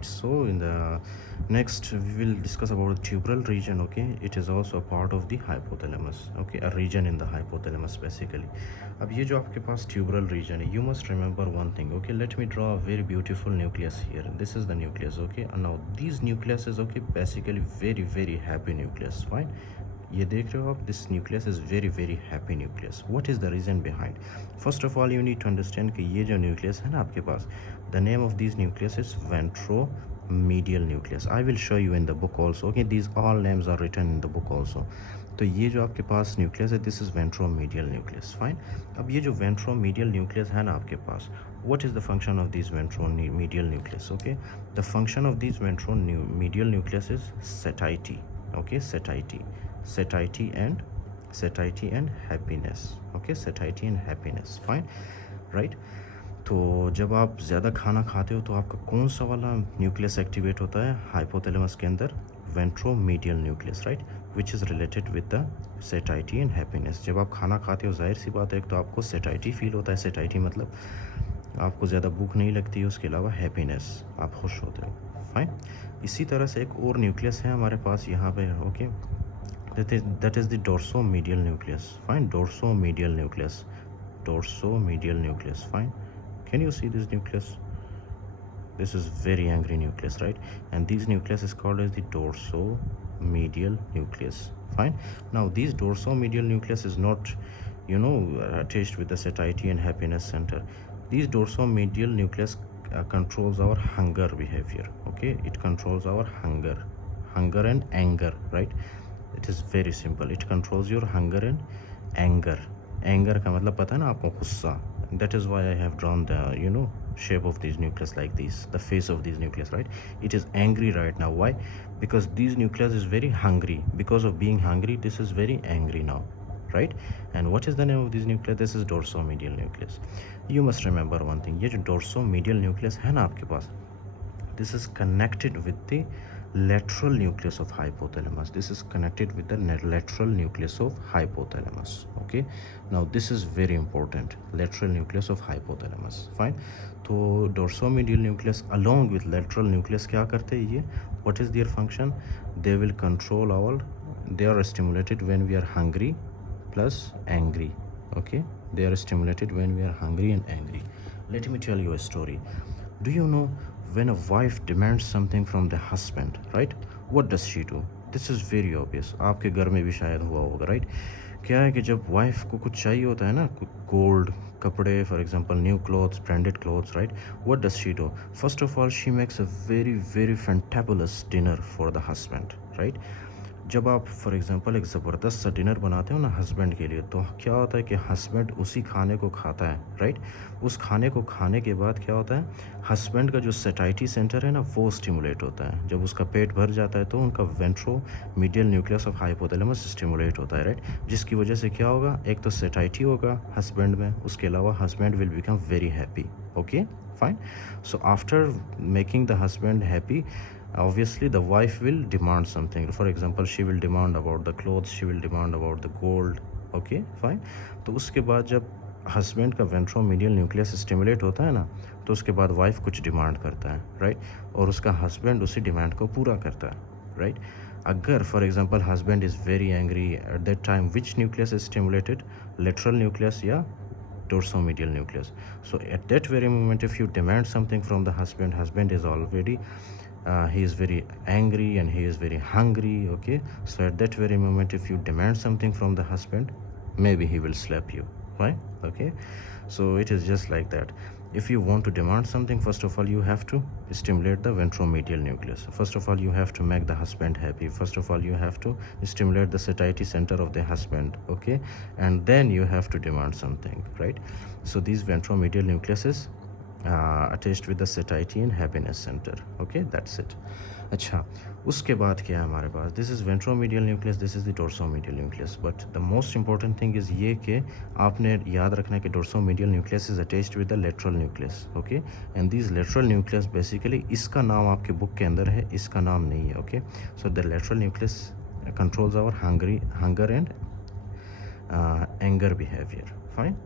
right, so in the next we will discuss about the tuberal region. Okay, it is also a part of the hypothalamus. Okay, a region in the hypothalamus basically. अब ये जो आपके पास tuberal region है, you must remember one thing. Okay, let me draw a very beautiful nucleus here. This is the nucleus. Okay, and now these nucleuses, okay, basically very happy nucleus. Fine, ये देख रहे हो आप, this nucleus is very happy nucleus. What is the reason behind? First of all, you need to understand कि ये जो nucleus है ना आपके पास, the name of these nucleus is ventromedial nucleus. I will show you in the book also. Okay, these all names are written in the book also. तो ये जो आपके पास nucleus है, this is ventromedial nucleus. Fine. अब ये जो ventromedial nucleus है ना आपके पास, what is the function of this ventromedial nucleus? Okay, the function of this ventromedial nucleus is satiety. Okay, satiety and happiness. Okay, satiety and happiness. Fine, right? तो जब आप ज़्यादा खाना खाते हो तो आपका कौन सा वाला न्यूक्लियस एक्टिवेट होता है हाइपोथैलेमस के अंदर? Ventromedial nucleus, right, which is related with the सेटाइटी and happiness. जब आप खाना खाते हो जाहिर सी बात है, एक तो आपको सेटाइटी फील होता है. सेटाइटी मतलब आपको ज़्यादा भूख नहीं लगती है, उसके अलावा हैप्पीनेस, आप खुश होते हो. फाइन. इसी तरह से एक और न्यूक्लियस है हमारे पास यहाँ पे. Okay, that is the dorsomedial nucleus. Fine, dorsomedial nucleus. Fine, can you see this nucleus? This is very angry nucleus, right? And this nucleus is called as the dorsomedial nucleus. Fine. Now this dorsomedial nucleus is not, attached with the satiety and happiness center. This dorsomedial nucleus controls our hunger behavior. Okay, it controls our hunger and anger, right? It is very simple. It controls your hunger and anger. Anger का मतलब पता है ना आपको, गुस्सा. That is why I have drawn the shape of these nucleus like this, the face of these nucleus, right? It is angry right now. Why? Because this nucleus is very hungry. Because of being hungry, this is very angry now, right? And what is the name of this nucleus? This is dorsomedial nucleus. You must remember one thing. ये जो dorsomedial nucleus है ना आपके पास, this is connected with the lateral nucleus of hypothalamus. This is connected with the lateral nucleus of hypothalamus. Okay, now this is very important, lateral nucleus of hypothalamus. Fine. तो dorsomedial nucleus along with lateral nucleus क्या करते हैं ये? What is their function? They will control they are stimulated when we are hungry plus angry. Okay, they are stimulated when we are hungry and angry. Let me tell you a story. Do you know, when a wife demands something from the husband, right, what does she do? This is very obvious. आपके घर में भी शायद हुआ होगा, right? क्या है कि जब वाइफ को कुछ चाहिए होता है ना, गोल्ड, कपड़े, for example new clothes, branded clothes, right, what does she do? First of all she makes a very fantabulous dinner for the husband, right. जब आप फॉर एग्जांपल एक ज़बरदस्त सा डिनर बनाते हो ना हस्बैंड के लिए, तो क्या होता है कि हस्बैंड उसी खाने को खाता है, राइट. उस खाने को खाने के बाद क्या होता है, हस्बैंड का जो सेटाइटी सेंटर है ना वो स्टिमुलेट होता है. जब उसका पेट भर जाता है तो उनका ventromedial nucleus of hypothalamus stimulate होता है, राइट, जिसकी वजह से क्या होगा, एक तो सेटाइटी होगा हस्बैंड में, उसके अलावा husband will become very happy. Okay, fine. So after making the husband happy, obviously the wife will demand something. For example, she will demand about the clothes, she will demand about the gold. Okay, fine. तो उसके बाद जब husband का ventromedial nucleus stimulate होता है ना, तो उसके बाद वाइफ कुछ डिमांड करता है, राइट, और उसका हस्बैंड उसी डिमांड को पूरा करता है, राइट. अगर for example husband is very angry at that time, which nucleus is stimulated, lateral nucleus या dorsomedial nucleus. So at that very moment, if you demand something from the husband is already he is very angry and he is very hungry. Okay, so at that very moment, if you demand something from the husband, maybe he will slap you, right? Okay, so it is just like that. If you want to demand something, first of all you have to stimulate the ventromedial nucleus. First of all you have to make the husband happy. First of all you have to stimulate the satiety center of the husband. Okay, and then you have to demand something, right? So these ventromedial nucleus is attached with the satiety and happiness center. Okay, that's it. अच्छा, उसके बाद क्या है हमारे पास? This is ventromedial nucleus, this is the dorsomedial nucleus. But the most important thing is ये कि आपने याद रखना है कि dorsomedial nucleus is attached with the lateral nucleus. Okay, and this lateral nucleus basically, इसका नाम आपके बुक के अंदर है, इसका नाम नहीं है. Okay, so the lateral nucleus controls our hunger and anger behaviour. Fine.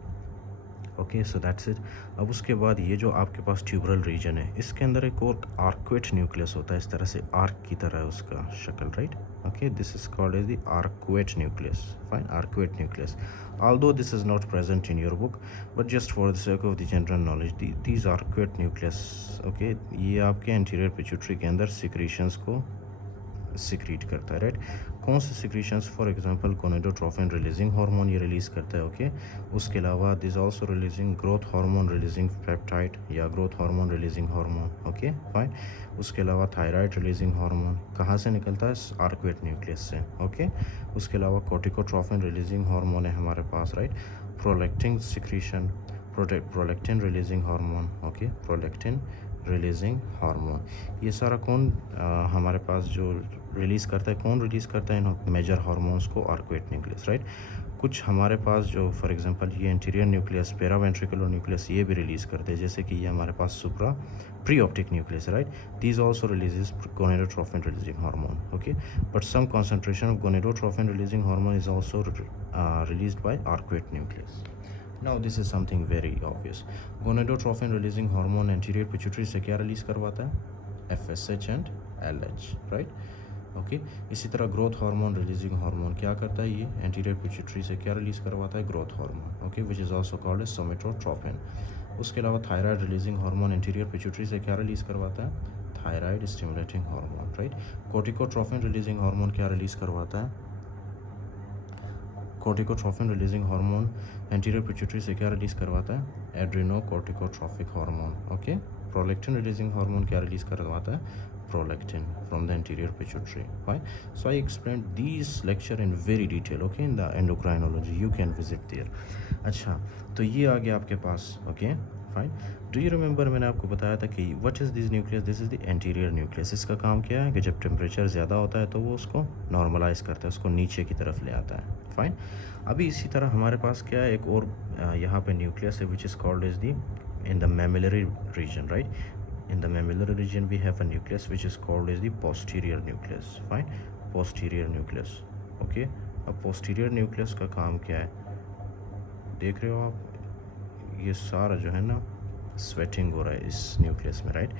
Okay, so that's it. अब उसके बाद ये जो आपके पास ट्यूबरल रीजन है, इसके अंदर एक और आर्क्वेट न्यूक्लियस होता है, इस तरह से आर्क की तरह है उसका शक्ल, right. Okay, this is called as the arcuate nucleus. Fine, arcuate nucleus. Although this is not present in your book, but just for the sake of the general knowledge, these arcuate nucleus, okay, ये आपके anterior pituitary के अंदर secretions को secrete करता है, right. कौन से secretions? For example gonadotrophin releasing hormone ये रिलीज़ करता है, ओके। उसके अलावा this also releasing growth hormone releasing peptide या growth hormone releasing hormone, okay fine. उसके अलावा थायराइड रिलीजिंग हार्मोन कहाँ से निकलता है? आर्क्वेट न्यूक्लियस से, ओके। उसके अलावा कोर्टिकोट्रोफिन रिलीजिंग हार्मोन है हमारे पास, right. Prolactin secretion, prolactin releasing hormone, okay, prolactin releasing hormone. ये सारा कौन हमारे पास जो रिलीज़ करता है, कौन रिलीज़ करता है इन मेजर हार्मोन्स को? Arcuate nucleus, right. कुछ हमारे पास जो फॉर एग्जांपल ये एंटीरियर न्यूक्लियस, पेरावेंट्रिकुलर न्यूक्लियस ये भी रिलीज़ करते हैं, जैसे कि ये हमारे पास supra preoptic nucleus, right. These also releases gonadotrophin releasing hormone, okay. But some concentration of gonadotrophin releasing hormone is also released by arcuate nucleus. Now this is something very obvious. Gonadotrophin releasing hormone anterior pituitary से क्या release करवाता है? FSH and LH, right? Okay, इसी तरह growth hormone releasing hormone क्या करता है? ये एंटीरियर पिट्यूटरी से क्या रिलीज़ करवाता है? Growth hormone, okay, which is also called as somatotropin. उसके अलावा thyroid releasing hormone anterior pituitary से क्या रिलीज़ करवाता है? Thyroid stimulating hormone, right. Corticotrophin releasing hormone क्या रिलीज़ करवाता है? Corticotrophin releasing hormone anterior pituitary से क्या रिलीज़ करवाता है? Adrenocorticotrophic hormone, okay. Prolactin releasing hormone क्या रिलीज़ करवाता है? Prolactin from the anterior pituitary, fine. So I explain this lecture in very detail, okay, in the endocrinology, you can visit there. अच्छा, तो ये आ गया आपके पास, okay fine. Do you remember मैंने आपको बताया था कि what is this nucleus? This is the anterior nucleus. इसका काम क्या है कि जब टेम्परेचर ज़्यादा होता है तो वो उसको नॉर्मलाइज करता है, उसको नीचे की तरफ ले आता है, फाइन। अभी इसी तरह हमारे पास क्या है, एक और यहाँ पे न्यूक्लियस है which is called is the in the mammillary region, right. In the mammillary region we have a nucleus which is called as the posterior nucleus, fine, posterior nucleus, okay। अब posterior nucleus का काम क्या है? देख रहे हो आप, ये सारा जो है ना स्वेटिंग हो रहा है इस न्यूक्लियस में, राइट।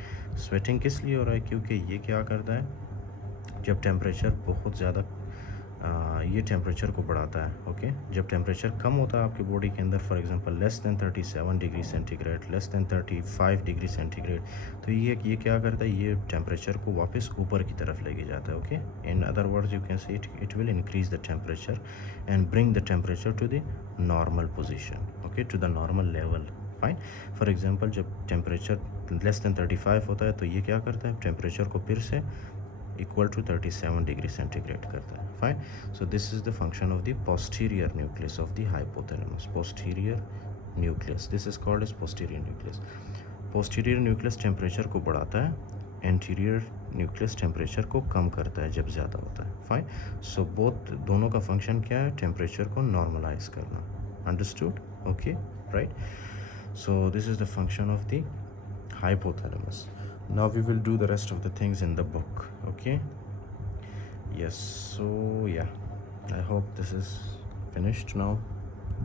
स्वेटिंग किस लिए हो रहा है? क्योंकि ये क्या करता है, जब टेम्परेचर बहुत ज़्यादा ये टेम्परेचर को बढ़ाता है, ओके। जब टेम्परेचर कम होता है आपकी बॉडी के अंदर, for example less than 37 degree centigrade, less than 35 degree centigrade, तो ये क्या करता है? ये टेम्परेचर को वापस ऊपर की तरफ लेके जाता है, okay. In other words you can say it will increase the temperature and bring the temperature to the normal position, okay, to the normal level, fine. For example जब टेम्परेचर लेस दैन 35 होता है तो ये क्या करता है? Temperature को फिर से इक्वल टू 37 डिग्री सेंटीग्रेड करता है, fine. So this is the function of the posterior nucleus of the hypothalamus, posterior nucleus, this is called as posterior nucleus. Posterior nucleus temperature को बढ़ाता है, एंटीरियर न्यूक्लियस टेम्परेचर को कम करता है जब ज़्यादा होता है, फाइन। सो बोथ दोनों का फंक्शन क्या है? टेम्परेचर को नॉर्मलाइज करना, understood, okay, right. So this is the function of the hypothalamus. Now we will do the rest of the things in the book, okay? Yes, so yeah, I hope this is finished now.